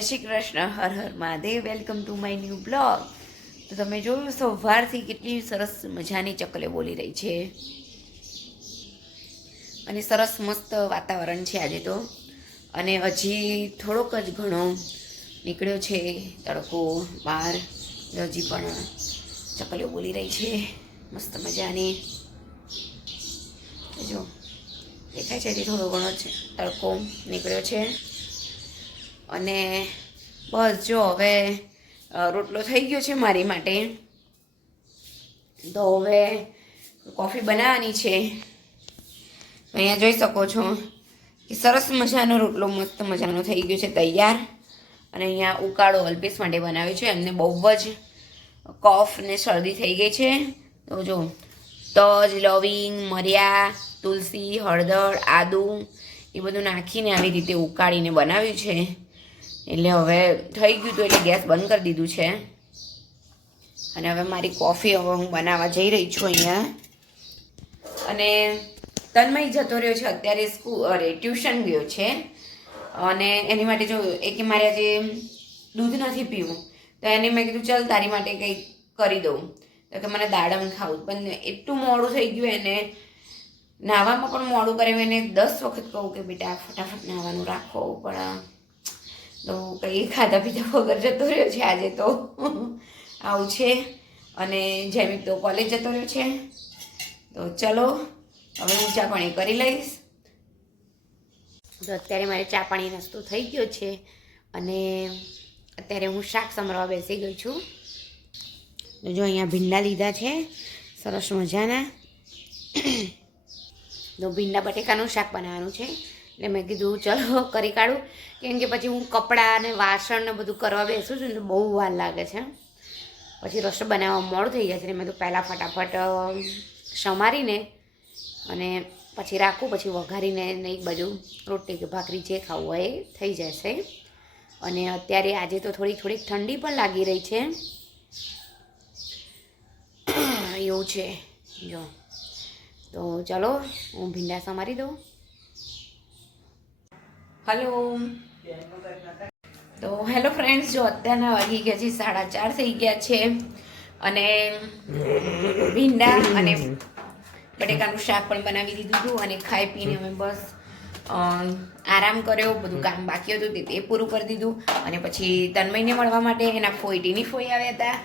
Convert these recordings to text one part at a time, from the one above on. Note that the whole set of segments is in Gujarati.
જય શ્રી કૃષ્ણ, હર હર Mahadev. Welcome to my new blog. તો તમે જોયું સવારથી કેટલી સરસ મજાની ચકલે બોલી રહી છે અને સરસ મસ્ત વાતાવરણ છે આજે તો. અને હજી થોડોક જ ઘણો નીકળ્યો છે તડકો બહાર, હજી પણ ચકલીઓ બોલી રહી છે મસ્ત મજાની. જો દેખાય છે હજી થોડો ઘણો જ તડકો નીકળ્યો છે. અને બસ જો હવે રોટલો થઈ ગયો છે મારી માટે, તો હવે કોફી બનાવવાની છે. અહીંયા જોઈ શકો છો કે સરસ મજાનો રોટલો મસ્ત મજાનો થઈ ગયો છે તૈયાર. અને અહીંયા ઉકાળો અલ્પેશ માટે બનાવ્યો છે, એમને બહુ જ કફ ને શરદી થઈ ગઈ છે. તો જો તજ, લવિંગ, મરિયા, તુલસી, હળદર, આદુ એ બધું નાખીને આવી રીતે ઉકાળીને બનાવ્યું છે. એટલે હવે થઈ ગયું તો એટલે ગેસ બંધ કરી દીધું છે. અને હવે મારી કોફી હવે હું બનાવવા જઈ રહી છું અહીંયા. અને તન્મય જતો રહ્યો છે અત્યારે ટ્યુશન ગયો છે. અને એની માટે જો એ કે મારે આજે દૂધ નથી પીવું, તો એને મેં કીધું ચાલ તારી માટે કંઈક કરી દઉં. તો કે મને દાડમ ખાવું, પણ એટલું મોડું થઈ ગયું એને નાહવામાં પણ મોડું કરે. એને 10 વખત કહું કે બેટા ફટાફટ નાહવાનું રાખો, પણ તો કંઈ ખાધા પીધા વગર જતો રહ્યો છે આજે તો. આવું છે. અને જૈમિક તો કોલેજ જતો રહ્યો છે. તો ચલો હવે હું ચા પાણી કરી લઈશ. તો અત્યારે મારે ચા પાણી નાસ્તો થઈ ગયો છે અને અત્યારે હું શાક સમારવા બેસી ગઈ છું. તો જો અહીંયા ભીંડા લીધા છે સરસ મજાના. તો ભીંડા બટેકાનું શાક બનાવવાનું છે, એટલે મેં કીધું ચલો કરી કાઢું, કેમ કે પછી હું કપડાં અને વાસણ ને બધું કરવા બેસું છું ને તો બહુ વાર લાગે છે. પછી રસોઈ બનાવવા મોડું થઈ જાય છે. મેં તો પહેલાં ફટાફટ સમારીને અને પછી રાખું, પછી વઘારીને એક બાજુ રોટલી કે ભાખરી જે ખાવું હોય એ થઈ જશે. અને અત્યારે આજે તો થોડીક ઠંડી પણ લાગી રહી છે. એવું છે જો. તો ચલો હું ભીંડા સમારી દઉં. હલો. તો હેલો ફ્રેન્ડ્સ, જો અત્યારના વાગી ગયા છે 4:30 થઈ ગયા છે. અને ભીંડા અને બટેકાનું શાક પણ બનાવી દીધું હતું અને ખાઈ પીને અમે બસ આરામ કર્યો. બધું કામ બાકી હતું તે પૂરું કરી દીધું. અને પછી તન્મયને મળવા માટે એના ટીની ફોઈ આવ્યા હતા,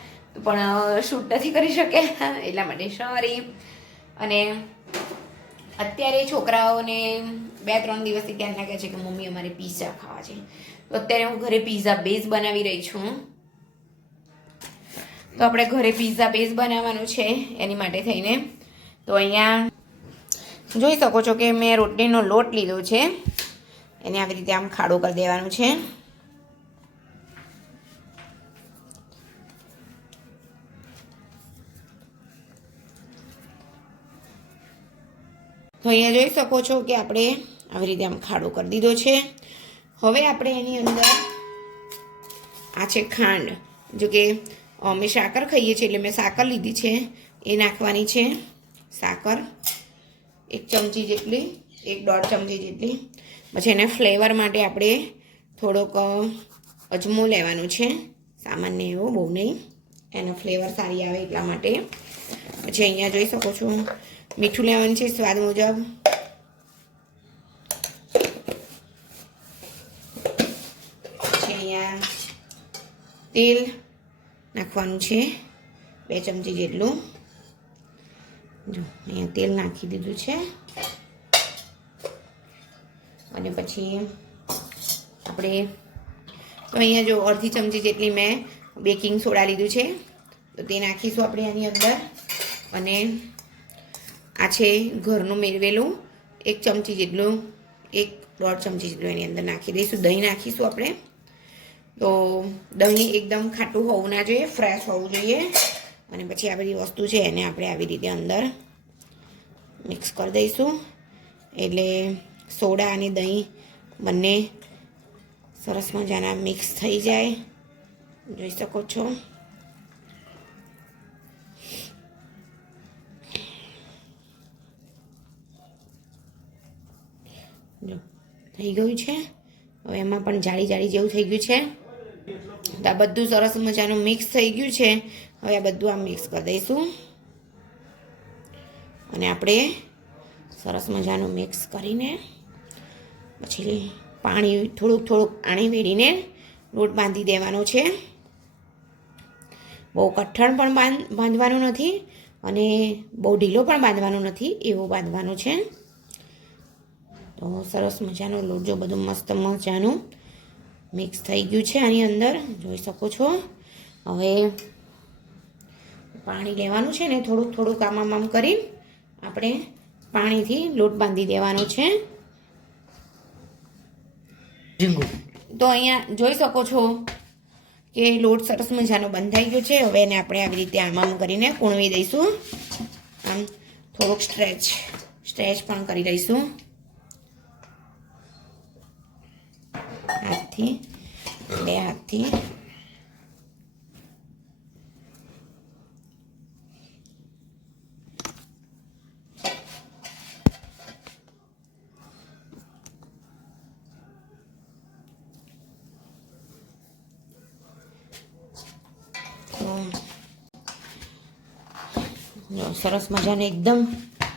પણ શૂટ નથી કરી શક્યા એટલા માટે સોરી. અને અત્યારે છોકરાઓને 2-3 દિવસથી ક્યાં લાગે છે કે મમ્મી અમારે પીઝા ખાવા છે. તો અત્યારે હું ઘરે પીઝા બેઝ બનાવી રહી છું. તો આપણે ઘરે પીઝા બેઝ બનાવવાનું છે એની માટે થઈને. તો અહીંયા જોઈ શકો છો કે મેં રોટલીનો લોટ લીધો છે, એને આવી રીતે આમ ખાડો કરી દેવાનું છે. તો અહીંયા જોઈ શકો છો કે આપણે આવી રીતે આમ ખાડો કરી દીધો છે. હવે આપણે એની અંદર આ છે ખાંડ. જો કે અમે સાકર ખાઈએ છીએ એટલે મેં સાકર લીધી છે, એ નાખવાની છે. સાકર 1 ચમચી જેટલી, 1-1.5 ચમચી જેટલી. પછી એને ફ્લેવર માટે આપણે થોડોક અજમો લેવાનો છે, સામાન્ય એવો, બહુ નહીં, એનો ફ્લેવર સારી આવે એટલા માટે. પછી અહીંયા જોઈ શકો છો મીઠું લેવાનું છે સ્વાદ મુજબ. પછી અહીંયા તેલ નાખવાનું છે 2 ચમચી જેટલું. જો અહીંયા તેલ નાખી દીધું છે. અને પછી આપણે તો અહીંયા જો અડધી ચમચી જેટલી મેં બેકિંગ સોડા લીધું છે, તો તે નાખીશું આપણે આની અંદર. અને આ છે ઘરનું મેળવેલું 1 ચમચી જેટલું, 1-1.5 ચમચી જેટલું એની અંદર નાખી દઈશું. દહીં નાખીશું આપણે. તો દહીં એકદમ ખાટું હોવું ના જોઈએ, ફ્રેશ હોવું જોઈએ. અને પછી આ બધી વસ્તુ છે એને આપણે આવી રીતે અંદર મિક્સ કરી દઈશું, એટલે સોડા અને દહીં બંને સરસ મજાના મિક્સ થઈ જાય. જોઈ શકો છો. જો થઈ ગયું છે. હવે એમાં પણ જાળી જેવું થઈ ગયું છે. તો આ બધું સરસ મજાનું મિક્સ થઈ ગયું છે. હવે આ બધું આમ મિક્સ કરી દઈશું અને આપણે સરસ મજાનું મિક્સ કરીને પછી પાણી થોડુંક આણી વેડીને લોટ બાંધી દેવાનો છે. બહુ કઠણ પણ બાંધવાનું નથી અને બહુ ઢીલો પણ બાંધવાનો નથી, એવો બાંધવાનો છે. તો સરસ મજાનો લોટ જો બધું મસ્ત મજાનું મિક્સ થઈ ગયું છે આની અંદર જોઈ શકો છો. હવે પાણી લેવાનું છે ને થોડુંક આમ કરી આપણે પાણીથી લોટ બાંધી દેવાનો છે. તો અહીંયા જોઈ શકો છો કે લોટ સરસ મજાનો બંધાઈ ગયો છે. હવે એને આપણે આવી રીતે આમ કરીને કૂણવી દઈશું. આમ થોડુંક સ્ટ્રેચ પણ કરી દઈશું હાથથી, 2 હાથથી. સરસ મજાને એકદમ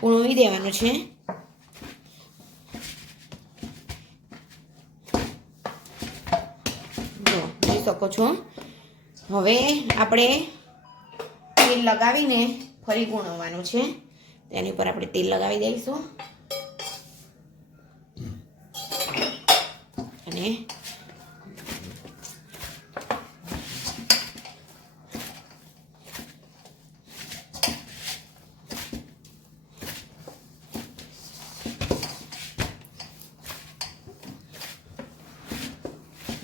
કૂણવી દેવાનું છે. જો જોઈ શકો છો. હવે આપણે તેલ લગાવીને ફરી કૂણવવાનું છે. તેની ઉપર આપણે તેલ લગાવી દઈશું અને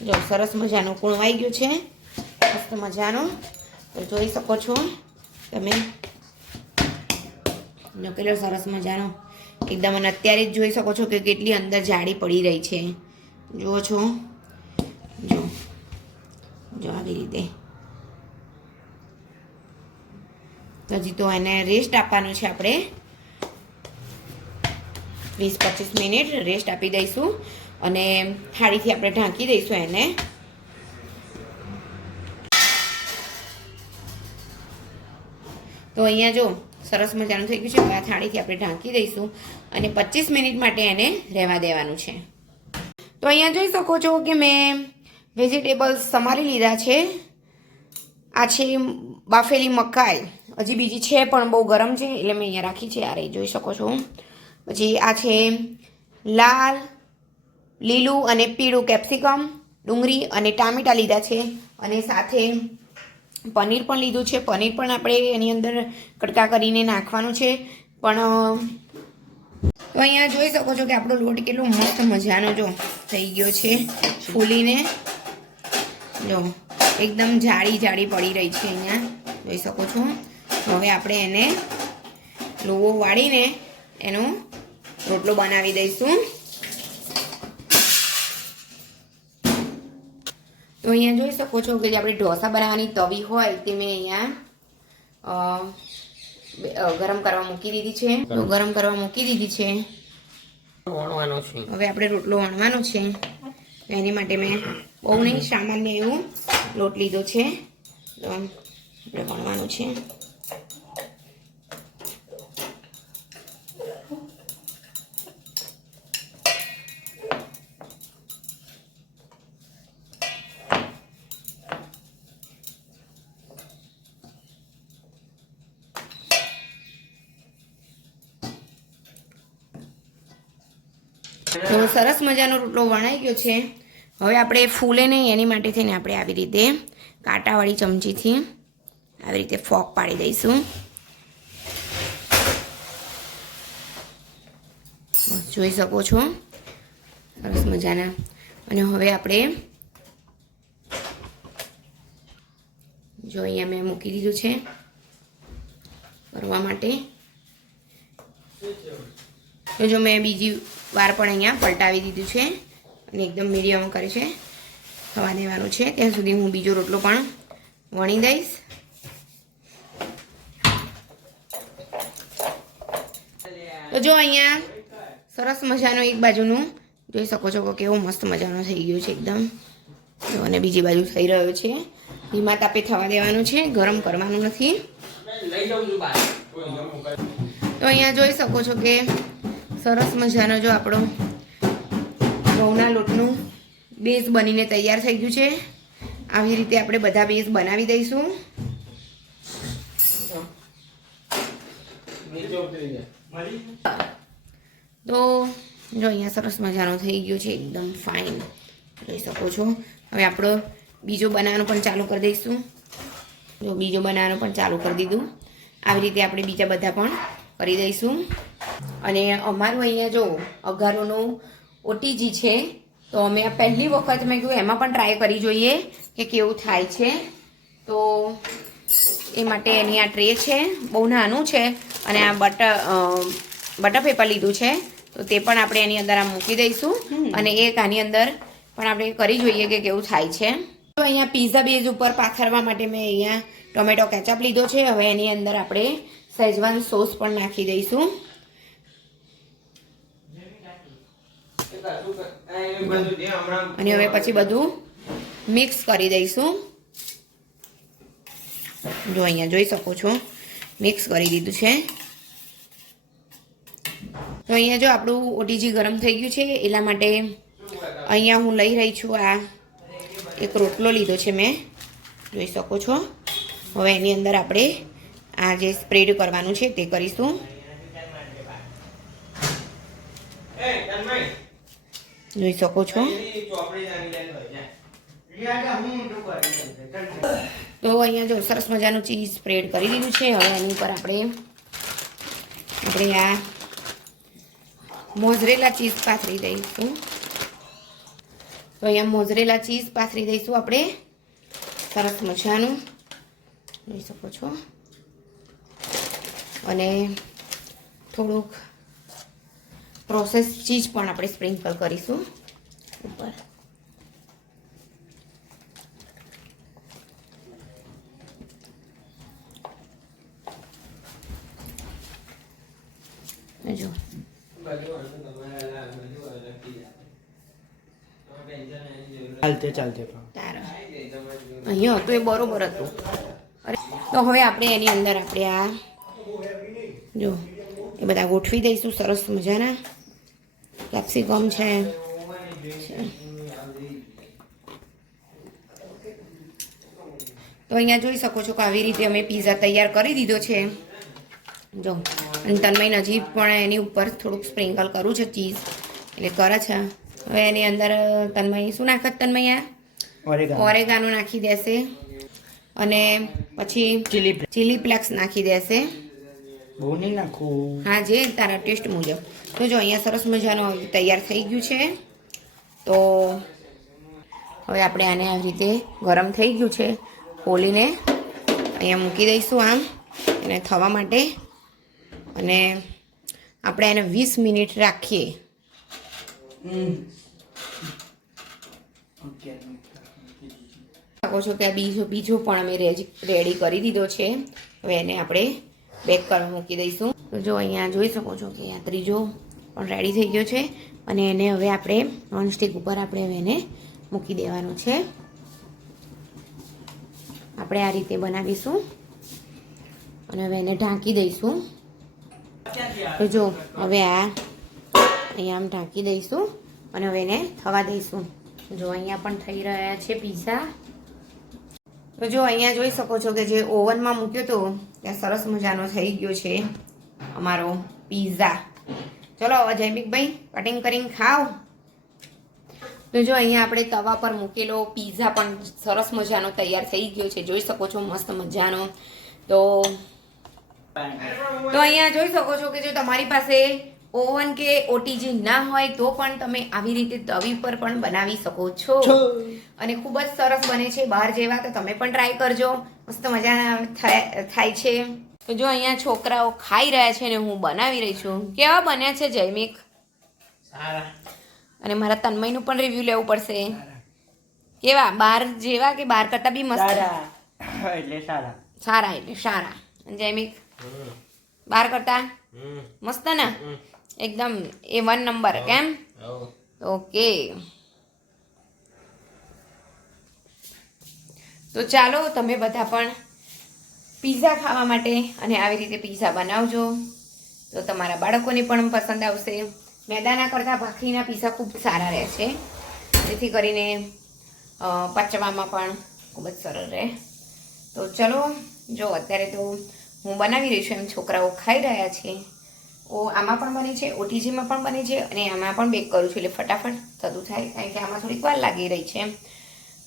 જો સરસ મજાનું કૂણવાઈ ગયું છે, મસ્ત મજાનું. તો જોઈ શકો છો તમે કેટલો સરસ મજાનો એકદમ. અને અત્યારે જ જોઈ શકો છો કે કેટલી અંદર જાડી પડી રહી છે. જુઓ છો, જો આવી રીતે. તો હજી તો એને રેસ્ટ આપવાનું છે. આપણે 20-25 મિનિટ રેસ્ટ આપી દઈશું અને થાળીથી આપણે ઢાંકી દઈશું એને. તો અહીંયા જો સરસ મજાનું થઈ ગયું છે. હવે આ થાળીથી આપણે ઢાંકી દઈશું અને 25 મિનિટ માટે એને રહેવા દેવાનું છે. તો અહીંયા જોઈ શકો છો કે મેં વેજીટેબલ્સ સમારી લીધા છે. આ છે બાફેલી મકાઈ, હજી બીજી છે પણ બહુ ગરમ છે એટલે મેં અહીંયા રાખી છે. આ રહી, જોઈ શકો છો. પછી આ છે લાલ, લીલું અને પીળું કેપ્સિકમ, ડુંગળી અને ટામેટાં લીધા છે અને સાથે પનીર પણ લીધું છે. પનીર પણ આપણે એની અંદર કટકા કરીને નાખવાનું છે. પણ તો અહીંયા જોઈ શકો છો કે આપણો લોટ કેટલો મસ્ત મજાનો જો થઈ ગયો છે ફૂલીને. જો એકદમ જાડી પડી રહી છે અહીંયા જોઈ શકો છો. હવે આપણે એને લોવો વાળીને એનો રોટલો બનાવી દઈશું. તો અહીંયા જોઈ શકો છો કે જે આપણે ઢોસા બનાવવાની તવી હોય તે મેં અહીંયા ગરમ કરવા મૂકી દીધી છે. તો ગરમ કરવા મૂકી દીધી છે. હવે આપણે રોટલો વણવાનો છે. એની માટે મેં બહુ નહીં, સામાન્ય એવું લોટ લીધો છે. તો આપણે વણવાનું છે. તો સરસ મજાનો રોટલો વણાઈ ગયો છે. હવે આપણે ફૂલે નહીં એની માટે થઈને આપણે આવી રીતે કાંટાવાળી ચમચીથી આવી રીતે ફોક પાડી દઈશું. બસ જોઈ શકો છો સરસ મજાના. અને હવે આપણે જો અહીંયા મેં મૂકી દીધું છે કરવા માટે. તો જો મેં બીજી વાર પણ અહીંયા પલટાવી દીધું છે અને એકદમ મીડિયમ કરે છે થવા દેવાનું છે. ત્યાં સુધી હું બીજો રોટલો પણ વણી દઈશ. તો જો અહીંયા સરસ મજાનો એક બાજુનું જોઈ શકો છો કે કેવો મસ્ત મજાનો થઈ ગયો છે એકદમ. અને બીજી બાજુ થઈ રહ્યો છે. ધીમા તાપે થવા દેવાનું છે, ગરમ કરવાનું નથી. તો અહીંયા જોઈ શકો છો કે સરસ મજાનો જો આપણો ઘઉંના લોટનું બેઝ બનીને તૈયાર થઈ ગયું છે. આવી રીતે આપણે બધા બેઝ બનાવી દઈશું. તો જો અહીંયા સરસ મજાનો થઈ ગયો છે, એકદમ ફાઇન જોઈ શકો છો. હવે આપણો બીજો બનાવવાનું પણ ચાલુ કરી દઈશું. જો બીજો બનાવવાનું પણ ચાલુ કરી દીધું. આવી રીતે આપણે બીજા બધા પણ કરી દઈશું. અને અમારું અહીંયા જો અગારોનું ઓટીજી છે, તો અમે આ પહેલી વખત મેં કીધું એમાં પણ ટ્રાય કરી જોઈએ કે કેવું થાય છે. તો એ માટે એની આ ટ્રે છે, બહુ નાનું છે, અને આ બટર પેપર લીધું છે, તો તે પણ આપણે એની અંદર આમ મૂકી દઈશું. અને એક આની અંદર પણ આપણે કરી જોઈએ કે કેવું થાય છે. તો અહીંયા પીઝા બેઝ ઉપર પાથરવા માટે મેં અહીંયા ટોમેટો કેચઅપ લીધો છે. હવે એની અંદર આપણે શેઝવાન સોસ પણ નાખી દઈશું. અને હવે પછી બધું મિક્સ કરી દઈશું. જો અહીંયા જોઈ શકો છો મિક્સ કરી દીધું છે. તો અહીંયા જો આપણું ઓટીજી ગરમ થઈ ગયું છે, એટલા માટે અહીંયા હું લઈ રહી છું આ એક રોટલો લીધો છે મેં, જોઈ શકો છો. હવે એની અંદર આપણે આ જે સ્પ્રેડ કરવાનું છે તે કરીશું. જોઈ શકો છો. તો અહીંયા જો સરસ મજાનું ચીઝ સ્પ્રેડ કરી દીધું છે. હવે એની ઉપર આપણે આ મોઝરેલા ચીઝ પાથરી દઈશું. તો અહીંયા મોઝરેલા ચીઝ પાથરી દઈશું આપણે સરસ મજાનું, જોઈ શકો છો. અને થોડુંક પ્રોસેસ ચીઝ પણ આપણે સ્પ્રિંકલ કરીશું ઉપર. જો ચાલતે અહીંયા હતું એ બરોબર હતું. અરે તો હવે આપણે એની અંદર આપણે આ જો એ બધા ગોઠવી દઈશું સરસ મજાના. કેપ્સિકમ છે, તો અહીંયા જોઈ શકો છો કે આવી રીતે અમે પીઝા તૈયાર કરી દીધો છે. જો અને તન્મય નજીક પણ એની ઉપર થોડુંક સ્પ્રિંકલ કરું છે ચીઝ, એટલે કરે છે. હવે એની અંદર તન્મય શું નાખત? તન્મય ઓરેગાનો નાખી દેશે, અને પછી ચીલી ફ્લેક્સ નાખી દેશે. બહુ નહીં નાખું, હા, જે તારા ટેસ્ટ મુજબ. તો જો અહીંયા સરસ મજાનો તૈયાર થઈ ગયું છે. તો હવે આપણે આને આવી રીતે ગરમ થઈ ગયું છે, ખોલીને અહીંયા મૂકી દઈશું આમ એને થવા માટે. અને આપણે એને 20 મિનિટ રાખીએ. શકો છો કે બીજો પણ અમે રેડી કરી દીધો છે. હવે એને આપણે બેક કરવા મૂકી દઈશું. તો જો અહીંયા જોઈ શકો છો કે આ ત્રીજો પણ રેડી થઈ ગયો છે. અને એને હવે આપણે નોનસ્ટિક ઉપર આપણે હવે એને મૂકી દેવાનું છે. આપણે આ રીતે બનાવીશું અને હવે એને ઢાંકી દઈશું. તો જો હવે આ અહીંયા આમ ઢાંકી દઈશું અને હવે એને થવા દઈશું. જો અહીંયા પણ થઈ રહ્યા છે પીઝા. તો જો અહીંયા જોઈ શકો છો કે જે ઓવનમાં મૂક્યો હતો ત્યાં સરસ મજાનો થઈ ગયો છે અમારો પીઝા. ચલો હવે જયમિકભાઈ કટિંગ કરીને ખાઓ. તો જો અહીંયા આપણે તવા પર મૂકેલો પીઝા પણ સરસ મજાનો તૈયાર થઈ ગયો છે, જોઈ શકો છો મસ્ત મજાનો. તો અહીંયા જોઈ શકો છો કે જો તમારી પાસે ઓવન કે ઓટીજી ના હોય તો પણ તમે આવી રીતે તવી પર પણ બનાવી શકો છો, અને ખૂબ જ સરસ બને છે બહાર જેવા. તો તમે પણ ટ્રાય કરજો, મસ્ત મજાના થાય છે. તો જો અહીંયા છોકરાઓ ખાઈ રહ્યા છે ને હું બનાવી રહી છું. કેવા બન્યા છે જયમિક? સારા. અને મારા તન્મયનું પણ રિવ્યુ લેવું પડશે. કેવા? બહાર જેવા કે બહાર કરતા બી મસ્ત? એટલે સારા. સારા એટલે સારા. જયમિક બહાર કરતા મસ્ત ને? એકદમ A1 નંબર. કેમ? ઓકે. તો ચાલો તમે બધા પણ પીઝા ખાવા માટે અને આવી રીતે પીઝા બનાવજો તો તમારા બાળકોને પણ પસંદ આવશે. મેદાના કરતાં ભાખરીના પીઝા ખૂબ સારા રહે છે, જેથી કરીને પચવામાં પણ ખૂબ જ સરળ રહે. તો ચલો જો અત્યારે તો હું બનાવી રહી છું, એમ છોકરાઓ ખાઈ રહ્યા છે. આમાં પણ બને છે, ઓટીજીમાં પણ બને છે અને આમાં પણ બેક કરું છું, એટલે ફટાફટ થતું થાય, કારણ કે આમાં થોડીક વાર લાગી રહી છે.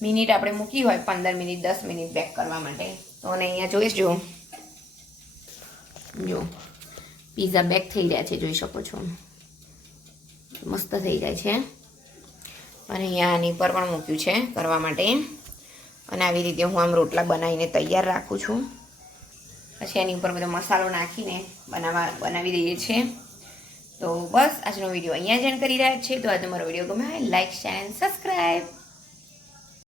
મિનિટ આપણે મૂકી હોય 15 મિનિટ 10 મિનિટ બેક કરવા માટે. તો અને અહીંયા જોઈજો, જો પીઝા બેક થઈ રહ્યા છે, જોઈ શકો છો, મસ્ત થઈ જાય છે. અને અહીંયા આની પર પણ મૂક્યું છે કરવા માટે. અને આવી રીતે હું આમ રોટલા બનાવીને તૈયાર રાખું છું. પછી એની ઉપર બધો મસાલો નાખીને બનાવી દઈએ છીએ. તો બસ આજનો વિડીયો અહીંયા જ એન્ડ કરી રહ્યા છે. તો આ તમારો વિડીયો ગમે હોય લાઈક શેર એન્ડ સબસ્ક્રાઈબ.